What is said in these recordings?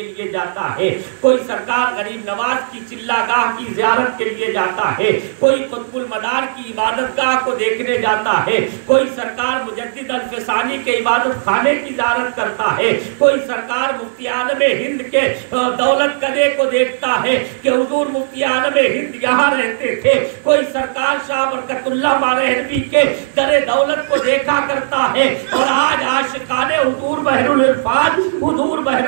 کے لیے جاتا ہے، کوئی سرکار غریب نواز کی چلہ گاہ کی زیارت کے لیے جاتا ہے، کوئی قطب المدار کی عبادت گاہ کو دیکھنے جاتا ہے، کوئی سرکار مجدد الفسانی کے عبادت خانے کی زیارت کرتا ہے، کوئی سرکار مفتی عالم ہند کے دولت قدے کو دیکھتا ہے کہ حضور مفتی عالم ہند یہاں رہتے تھے، کوئی سرکار شاہ برکت اللہ مارہنوی کے در دولت کو دیکھا کرتا ہے، اور آج عاشقان حضور بحر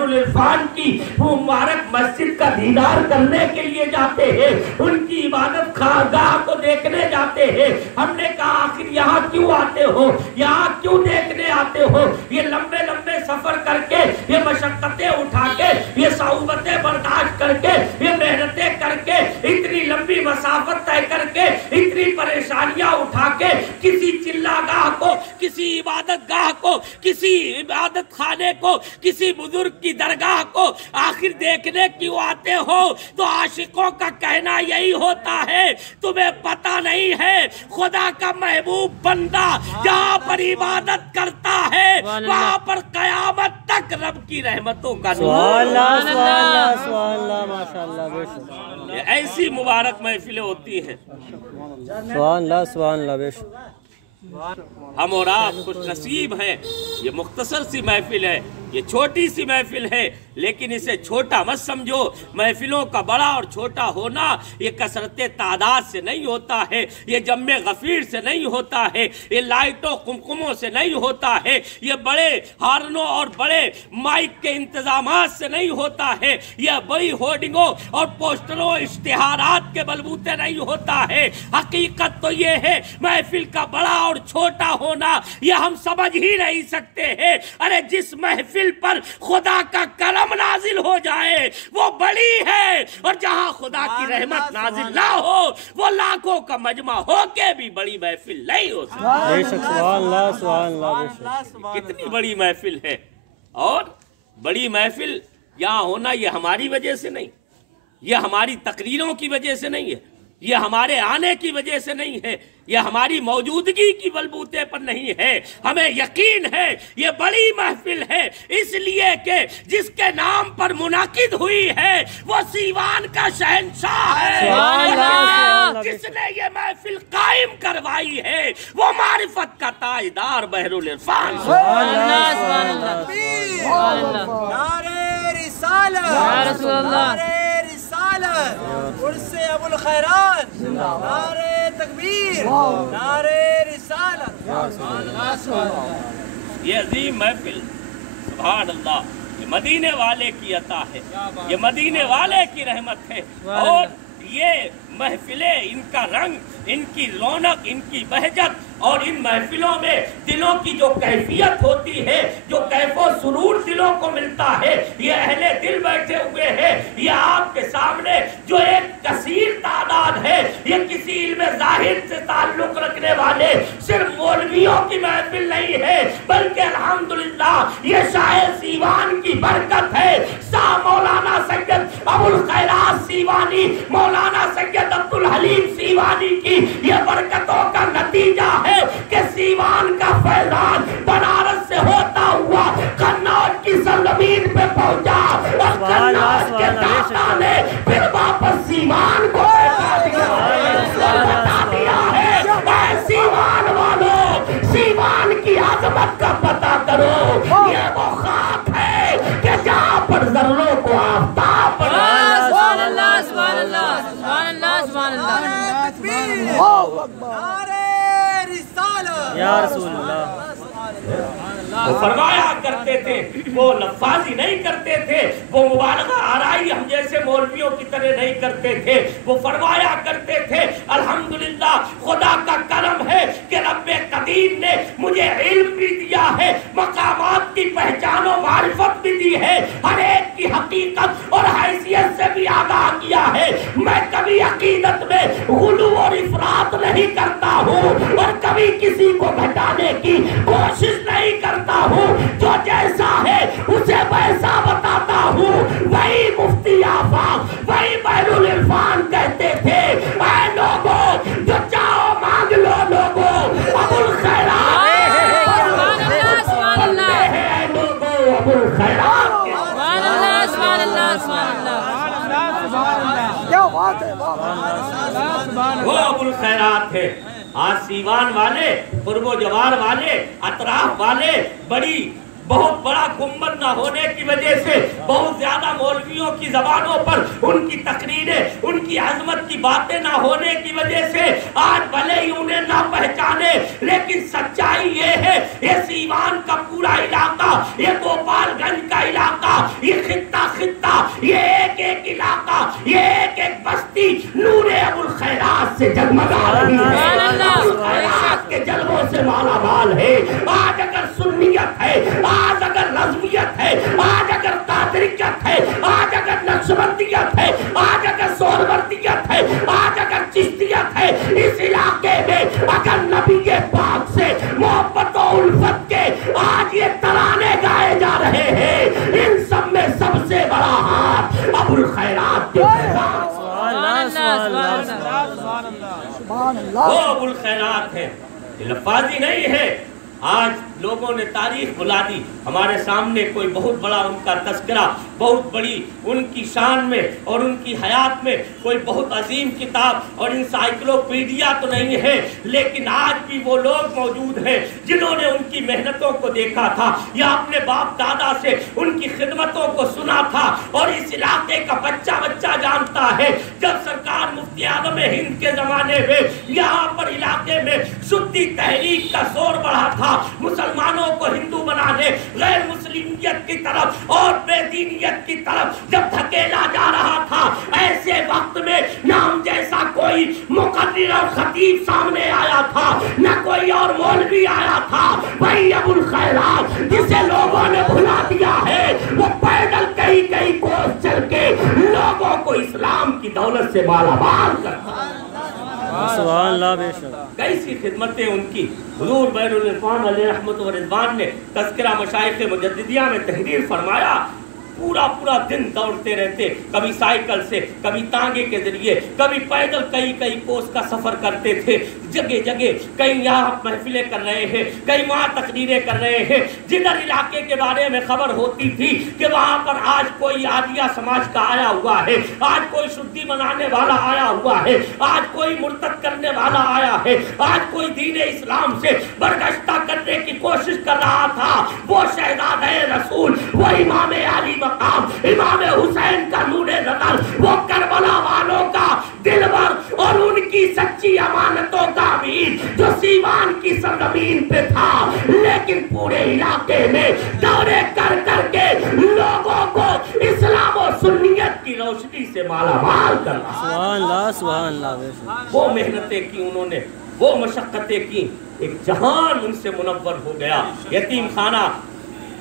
العرفان کی مبارک مسجد کا دیدار کرنے کے لیے جاتے ہیں، ان کی عبادت خانگاہ کو دیکھنے جاتے ہیں۔ ہم نے کہا آخر یہاں کیوں آتے ہو، یہاں کیوں دیکھنے آتے ہو؟ یہ لمبے لمبے سفر کر کے، یہ مشقتیں اٹھا کے، یہ صعوبتیں برداشت کر کے، یہ محنتیں کر کے، اتنی لمبی مسافت طے کر کے، اتنی پریشانیاں اٹھا کے کسی چلہ گاہ کو، کسی عبادت گاہ کو، کسی عبادت خانے کو، کسی بزرگ کی درگاہ کو آخر دیکھنے کیوں آتے ہو؟ تو عاشقوں کا کہنا یہی ہوتا ہے، تمہیں پتہ نہیں ہے خدا کا محبوب بندہ جہاں پر عبادت کرتا ہے وہاں پر قیامت تک رب کی رحمتوں کا نور۔ یہ ایسی مبارک محفلیں ہوتی ہیں۔ ہم اور آپ خوش نصیب ہیں، یہ مختصر سی محفل ہے، یہ چھوٹی سی محفل ہے، لیکن اسے چھوٹا مت سمجھو۔ محفلوں کا بڑا اور چھوٹا ہونا یہ کثرت تعداد سے نہیں ہوتا ہے، یہ جمع غفیر سے نہیں ہوتا ہے، یہ لائٹوں قمقموں سے نہیں ہوتا ہے، یہ بڑے ہارنوں اور بڑے مائک کے انتظامات سے نہیں ہوتا ہے، یہ بڑی ہورڈنگوں اور پوسٹروں اشتہارات کے بلبوتے نہیں ہوتا ہے۔ حقیقت تو یہ ہے محفل کا بڑا اور چھوٹا ہونا یہ ہم سمجھ ہی نہیں سکتے ہیں۔ ارے جس محفل پر خدا کا کرم نازل ہو جائے وہ بڑی ہے، اور جہاں خدا کی رحمت نازل نہ ہو وہ لاکھوں کا مجمع ہو کے بھی بڑی محفل نہیں ہو سکتی۔ کتنی بڑی محفل ہے، اور بڑی محفل یہاں ہونا یہ ہماری وجہ سے نہیں، یہ ہماری تقریروں کی وجہ سے نہیں ہے، یہ ہمارے آنے کی وجہ سے نہیں ہے، یہ ہماری موجودگی کی بلبوتے پر نہیں ہے۔ ہمیں یقین ہے یہ بڑی محفل ہے اس لیے کہ جس کے نام پر منعقد ہوئی ہے وہ سیوان کا شہنشاہ ہے، جس نے یہ محفل قائم کروائی ہے وہ معرفت کا تاجدار بحر العرفان۔ نعرہ رسالت، نعرہ رسالت، عرس ابو الخیرات، نعرہ تکبیر، نعرہ رسالت۔ یہ عظیم محفل سبحان اللہ یہ مدینے والے کی عطا ہے، یہ مدینے والے کی رحمت ہے، اور یہ محفلیں ان کا رنگ، ان کی رونق، ان کی بہجت، اور ان محفلوں میں دلوں کی جو کیفیت ہوتی ہے، جو کیف و سرور دلوں کو ملتا ہے، یہ اہل دل بیٹھے ہوئے ہیں۔ یہ آپ کے سامنے جو ایک کثیر تعداد ہے، یہ کسی علم ظاہر سے تعلق رکھنے والے صرف مولویوں کی محفل نہیں ہے، بلکہ الحمدللہ یہ شاہ سیوان کی برکت ہے۔ شاہ مولانا سید ابو الخیرات سیوانی، مولانا سید عبد الحلیم سیوانی کی یہ برکتوں کا نتیجہ ہے کہ سیوان کا فیضان بنارس سے ہوتا ہوا قنوج کی سرزمین پہ پہنچا، اور قنوج کے داتا نے پھر واپس سیوان کو بتا دیا ہے۔ اے سیوان والوں، سیوان کی عظمت کا پتہ کرو، یہ وہ خاک ہے کہ جہاں پر ذروں کو آفتاب سبحان اللہ، سبحان اللہ، سبحان اللہ، سبحان اللہ، یا رسول اللہ۔ وہ فرمایا کرتے تھے، وہ لفاظی نہیں کرتے تھے، وہ مبالغہ آرائی ہم جیسے مولویوں کی طرح نہیں کرتے تھے، وہ فرمایا کرتے تھے الحمدللہ خدا کا کرم ہے کہ رب قدیر نے مجھے علم بھی دیا ہے، مقامات کی پہچان و معرفت بھی دی ہے، ہر ایک کی حقیقت اور حیثیت سے بھی آگاہ کیا ہے۔ میں کبھی عقیدت میں غلو اور افراط نہیں کرتا ہوں، اور کبھی کسی کو گھٹانے کی کوشش نہیں کرتا ہوں، جو جیسا ہے اسے ویسا بتاتا ہوں۔ وہی مفتی آفاق، وہی بحر العرفان کہتے تھے، اے لوگوں جو چاہو مانگ لو لوگوں، ابو الخیرات بندے ہیں، اے لوگوں ابو الخیرات۔ کیا بات ہے، وہ ابوالخیرات ہے۔ آج سیوان والے، قرب و جوار والے، اطراف والے بہت بڑا گنبد نہ ہونے کی وجہ سے بہت زیادہ مولویوں کی زبانوں پر ان کی تقریریں، ان کی عظمت کی باتیں نہ ہونے کی وجہ سے آج بھلے ہی انہیں نہ پہچانے، لیکن سچائی یہ ہے، یہ سیوان کا پورا علاقہ، یہ گوپال گنج کا علاقہ، یہ خطہ یہ ایک ایک علاقہ، یہ ایک ایک بستی نور ابوالخیرات سے جگمگا رہی ہے، ابوالخیرات کے جلووں سے مالا مال ہے۔ آج اگر سنیت ہے، آج اگر رضویت ہے، آج اگر قادریت ہے، آج اگر نقشبندیت ہے، آج اگر سہروردیت ہے، آج اگر چشتیت ہے، اس علاقے میں اگر نبی پاک سے محبت و الفت کے آج یہ ترانے گائے جا رہے ہیں، ان سب میں سب سے بڑا ہاتھ ابوالخیرات کے وہ ابوالخیرات ہے، لفاظی نہیں ہے۔ آج لوگوں نے تاریخ بلا دی، ہمارے سامنے کوئی بہت بڑا ان کا تذکرہ، بہت بڑی ان کی شان میں اور ان کی حیات میں کوئی بہت عظیم کتاب اور انسائکلوپیڈیا تو نہیں ہے، لیکن آج بھی وہ لوگ موجود ہیں جنہوں نے ان کی محنتوں کو دیکھا تھا یا اپنے باپ دادا سے ان کی خدمتوں کو سنا تھا، اور اس علاقے کا بچہ جانتا ہے جب سرکار مفتی اعظم ہند کے زمانے میں یہاں پر علاقے میں سنی تحریک کا زور بڑھا تھا، مسلمانوں کو ہندو بنانے، غیر مسلمیت کی طرف اور بے دینیت کی طرف جب دھکیلا جا رہا تھا، ایسے وقت میں نہ ہم جیسا کوئی مقرر اور خطیب سامنے آیا تھا، نہ کوئی اور مولوی آیا تھا، وہی ابوالخیرات جسے لوگوں نے بھلا دیا ہے، وہ پیدل کئی کوس چل کے لوگوں کو اسلام کی دولت سے مالا مال کرتا ہے۔ سبحان اللہ، بے شک کیسی خدمتیں ان کی۔ حضور بین العرفان علیہ رحمت و رضوان نے تذکرہ مشائخ مجددیہ میں تحریر فرمایا، پورا دن دوڑتے رہتے، کبھی سائیکل سے، کبھی تانگے کے ذریعے، کبھی پیدل کئی کوس کا سفر کرتے تھے، جگہ کہیں یہاں محفلیں کر رہے ہیں، کہیں وہاں تقریریں کر رہے ہیں، جدھر علاقے کے بارے میں خبر ہوتی تھی کہ وہاں پر آج کوئی عادیہ سماج کا آیا ہوا ہے، آج کوئی شدی منانے والا آیا ہوا ہے، آج کوئی مرتد کرنے والا آیا ہے، آج کوئی دین اسلام سے برگشتہ کرنے کی کوشش کر رہا تھا، وہ شہزادہ رسول، وہ امام علی مقام، امام حسین کا نور نظر، وہ کربلا والوں کا دلبر اور ان کی سچی امانتوں کا امین جو سیوان کی سرزمین پہ تھا، لیکن پورے علاقے میں دورے کر کے لوگوں کو اسلام و سنیت کی روشنی سے مالا مال کرنا۔ سبحان اللہ، بے شک وہ محنتیں کی انہوں نے، وہ مشقتیں کی، ایک جہان ان سے منور ہو گیا، یتیم خانہ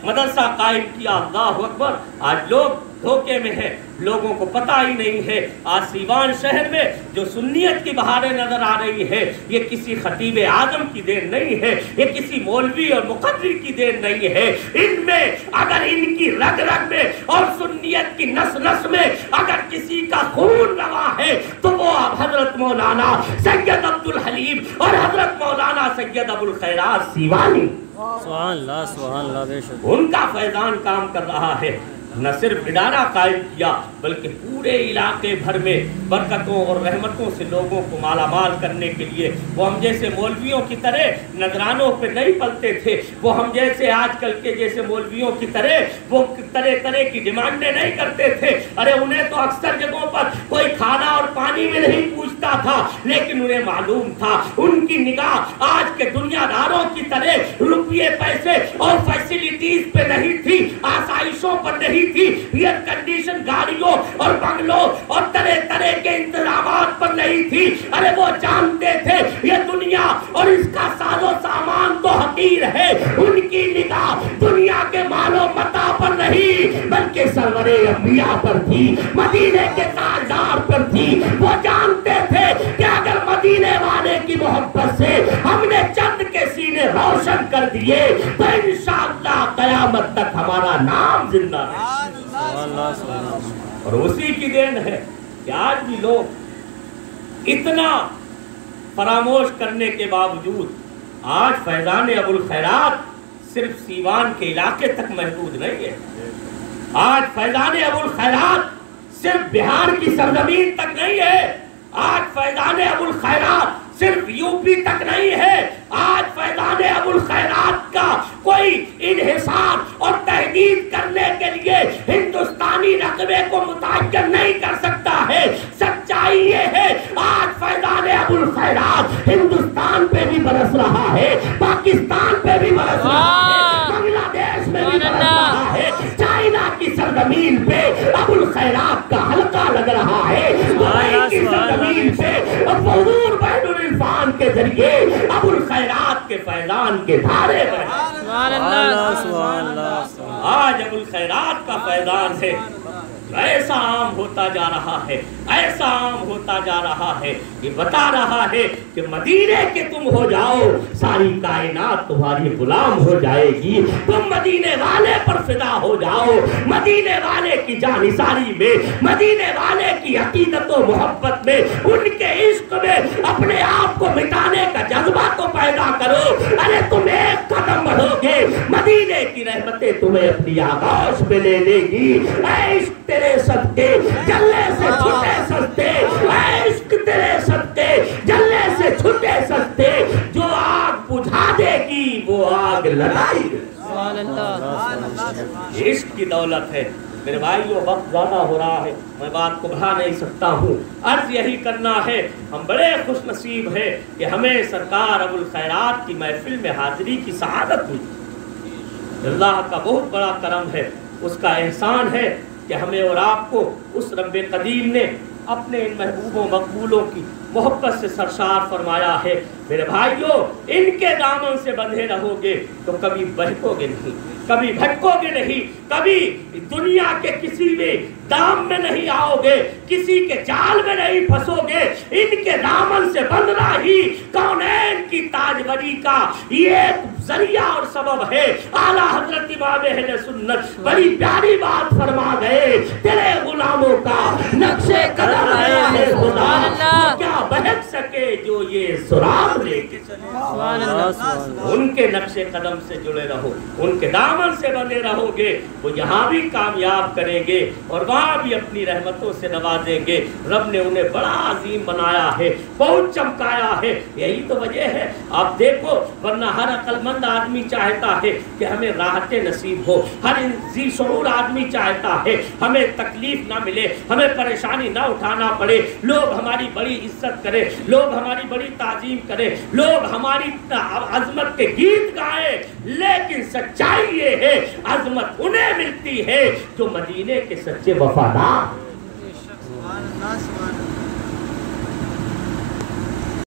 مدرسہ قائم کیا، اللہ اکبر۔ آج لوگ دھوکے میں ہیں، لوگوں کو پتہ ہی نہیں ہے۔ آج سیوان شہر میں جو سنیت کی بہاریں نظر آ رہی ہے، یہ کسی خطیب اعظم کی دین نہیں ہے، یہ کسی مولوی اور مقرر کی دین نہیں ہے۔ ان میں اگر ان کی رگ رگ میں اور سنیت کی نس نس میں اگر کسی کا خون روا ہے تو وہ اب حضرت مولانا سید عبدالحلیم اور حضرت مولانا سید ابوالخیرات سیوانی، سبحان اللہ، بے شک ان کا فیضان کام کر رہا ہے۔ نہ صرف ادارہ قائم کیا بلکہ پورے علاقے بھر میں برکتوں اور رحمتوں سے لوگوں کو مالا مال کرنے کے لیے وہ ہم جیسے مولویوں کی طرح نذرانوں پہ نہیں پلتے تھے، وہ ہم جیسے آج کل کے جیسے مولویوں کی طرح وہ طرح کی ڈیمانڈیں نہیں کرتے تھے۔ ارے انہیں تو اکثر جگہوں پر کوئی کھانا اور پانی میں نہیں پوچھتا تھا، لیکن انہیں معلوم تھا، ان کی نگاہ آج کے دنیا داروں کی طرح روپیے پیسے اور فیسلٹیز پہ نہیں تھی، آسائشوں پر نہیں تھی، ایئر کنڈیشن گاڑیوں اور بنگلوں اور طرح کے انتظامات پر نہیں تھی۔ ارے وہ جانتے تھے یہ دنیا اور اس کا ساز و سامان تو حقیر ہے، ان کی نگاہ دنیا کے مال و متاع پر نہیں بلکہ سرور انبیاء پر تھی، مدینے کے تاجدار پر تھی۔ وہ جانتے تھے کہ اگر مدینے والے کی محبت سے ہم نے چند کے سینے روشن کر دیے تو انشاءاللہ قیامت تک ہمارا نام زندہ ہے۔ اور اسی کی دین ہے کہ آج بھی لوگ اتنا فراموش کرنے کے باوجود آج فیضان ابوالخیرات صرف سیوان کے علاقے تک محدود نہیں ہے، آج فیضان ابو الخیرات صرف بہار کی سرزمین تک نہیں ہے، آج فیضان ابو الخیرات صرف یو پی تک نہیں ہے، آج فیضان ابو الخیرات کا کوئی انحصار اور تحدید کرنے کے لیے ہندوستانی رقبے کو متعین نہیں کر سکتا ہے۔ سچائی یہ ہے آج فیضان ابو الخیرات ہندوستان پہ بھی برس رہا ہے، پاکستان پہ بھی برس رہا ہے، بنگلہ دیش میں بھی برس رہا ہے، چائنا کی سرزمین پہ ابو الخیرات کا حلقہ لگ رہا ہے، دبئی کی سرزمین پہ حضور بین العرفان کے ذریعے ابو الخیرات کے فیضان کے دھارے بہہ سبحان اللہ آج ابو الخیرات کا فیضان ہے، ایسا عام ہوتا جا رہا ہے، ایسا عام ہوتا جا رہا ہے، یہ بتا رہا ہے کہ مدینے کے تم ہو جاؤ ساری کائنات تمہاری غلام ہو جائے گی، تم مدینے والے پر فدا ہو جاؤ، مدینے والے کی جانثاری میں، مدینے والے کی عقیدت و محبت میں، ان کے عشق میں اپنے آپ کو مٹانے کا جذبہ تو پیدا کرو۔ ارے تم ایک قدم بڑھو گے، مدینے کی رحمتیں تمہیں اپنی آغوش میں لے لے گی۔ اے عشق تیرے صدقے جلنے سے چھٹے سستے، اے عشق تیرے صدقے جلنے سے چھٹے سستے، جو آگ بجھا دے گی وہ آگ لگائی۔ عشق کی دولت ہے میرے بھائیو، وقت زیادہ ہو رہا ہے، میں بات کو بڑھا نہیں سکتا ہوں، عرض یہی کرنا ہے ہم بڑے خوش نصیب ہیں کہ ہمیں سرکار ابو الخیرات کی محفل میں حاضری کی سعادت ہوئی۔ اللہ کا بہت بڑا کرم ہے، اس کا احسان ہے کہ ہمیں اور آپ کو اس رب قدیم نے اپنے ان محبوبوں مقبولوں کی محبت سے سرشار فرمایا ہے۔ میرے بھائیوں، ان کے دامن سے بندھے رہو گے تو کبھی بہکو گے نہیں، کبھی بھٹکو گے نہیں، کبھی دنیا کے کسی بھی دام میں نہیں آؤ گے، کسی کے جال میں نہیں پھنسو گے۔ ان کے دامن سے بندھنا ہی کونین کی تاجوری کا یہ ذریعہ اور سبب ہے۔ اعلیٰ حضرت امام اہل سنت بڑی پیاری بات فرما گئے، تیرے غلاموں کا نقش قدم ہے خدا، تو کیا بہک سکے جو یہ سراغ لے کے چلے۔ ان کے نقش قدم سے جڑے رہو، ان کے دامن سے بندھے رہو گے، وہ یہاں بھی کامیاب کریں گے اور وہاں بھی اپنی رحمتوں سے نوازیں گے۔ رب نے انہیں بڑا عظیم بنایا ہے، بہت چمکایا ہے، یہی تو وجہ ہے۔ آپ دیکھو، ورنہ ہر عقل مند آدمی چاہتا ہے کہ ہمیں راحتیں نصیب ہو، ہر ذی شعور آدمی چاہتا ہے ہمیں تکلیف نہ ملے، ہمیں پریشانی نہ اٹھانا پڑے، لوگ ہماری بڑی عزت کرے، لوگ ہماری بڑی تعظیم کرے، لوگ ہماری عظمت کے گیت گائیں۔ لیکن سچائی یہ ہے عظمت انہیں ملتی ہے جو مدینے کے سچے وفادار۔